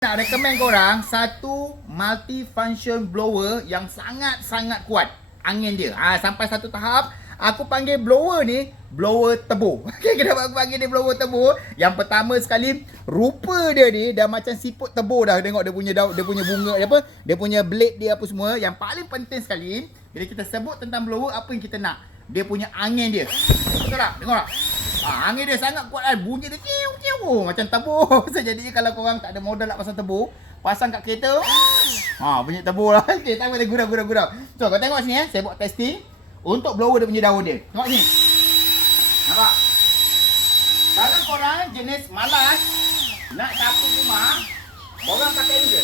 Nak recommend korang satu multi-function blower yang sangat-sangat kuat angin dia. Sampai satu tahap aku panggil blower ni blower tebur. Okay, kenapa aku panggil dia blower tebur? Yang pertama sekali, rupa dia ni dah macam siput tebur dah. Tengok dia punya daun, dia punya bunga dia apa, dia punya blade dia apa semua. Yang paling penting sekali, bila kita sebut tentang blower, apa yang kita nak? Dia punya angin dia. Betul tak? Tengok tak? Angin dia sangat kuat kan. Bunyi dia ciu macam tebur. So jadinya kalau korang tak ada modal nak pasang tebur, pasang kat kereta. Bunyi tebur lah. Okay, tak boleh gurau. So kau tengok sini saya buat testing untuk blower dia punya daun dia. Tengok sini. Nampak? Kalau korang jenis malas nak sapu rumah, korang pakai ni je.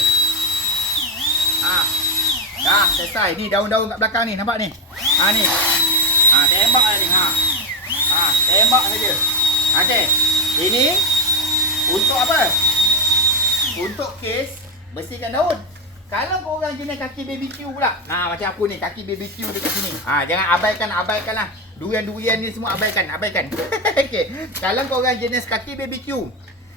Dah selesai. Ni daun-daun kat belakang ni, nampak ni? Ni. Tembak lah ni. Tembak saja. Okey. Ini untuk apa? Untuk kes bersihkan daun. Kalau korang jenis kaki BBQ pula. Macam aku ni, kaki BBQ dekat sini. Jangan abaikan lah. Durian-durian ni semua abaikan. Okey. Kalau korang jenis kaki BBQ,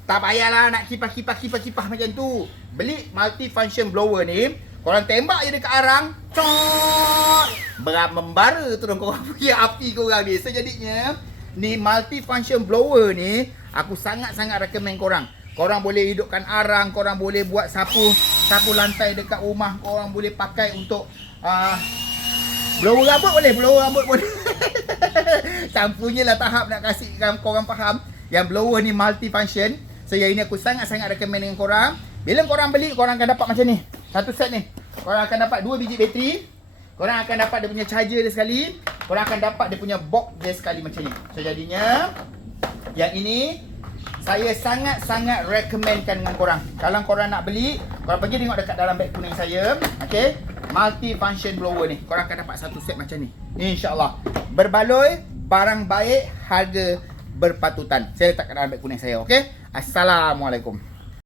tak payahlah nak kipas macam tu. Beli multi-function blower ni, korang tembak je dekat arang, membara terus korang pergi api korang ni. So jadinya ni multi-function blower ni aku sangat-sangat recommend korang. Korang boleh hidupkan arang, korang boleh buat sapu lantai dekat rumah, korang boleh pakai untuk blower rambut boleh. Tak punyalah tahap nak kasih korang faham yang blower ni multi-function. So yang ini aku sangat-sangat recommend dengan korang. Bila korang beli, korang akan dapat macam ni. Satu set ni. Korang akan dapat 2 biji bateri. Korang akan dapat dia punya charger dia sekali. Korang akan dapat dia punya box dia sekali macam ni. So jadinya yang ini saya sangat-sangat recommendkan dengan korang. Kalau korang nak beli, korang pergi tengok dekat dalam beg kuning saya. Okay, multi-function blower ni, korang akan dapat satu set macam ni. Ni insyaAllah berbaloi, barang baik, harga berpatutan. Saya letak kat dalam beg kuning saya. Okay, Assalamualaikum.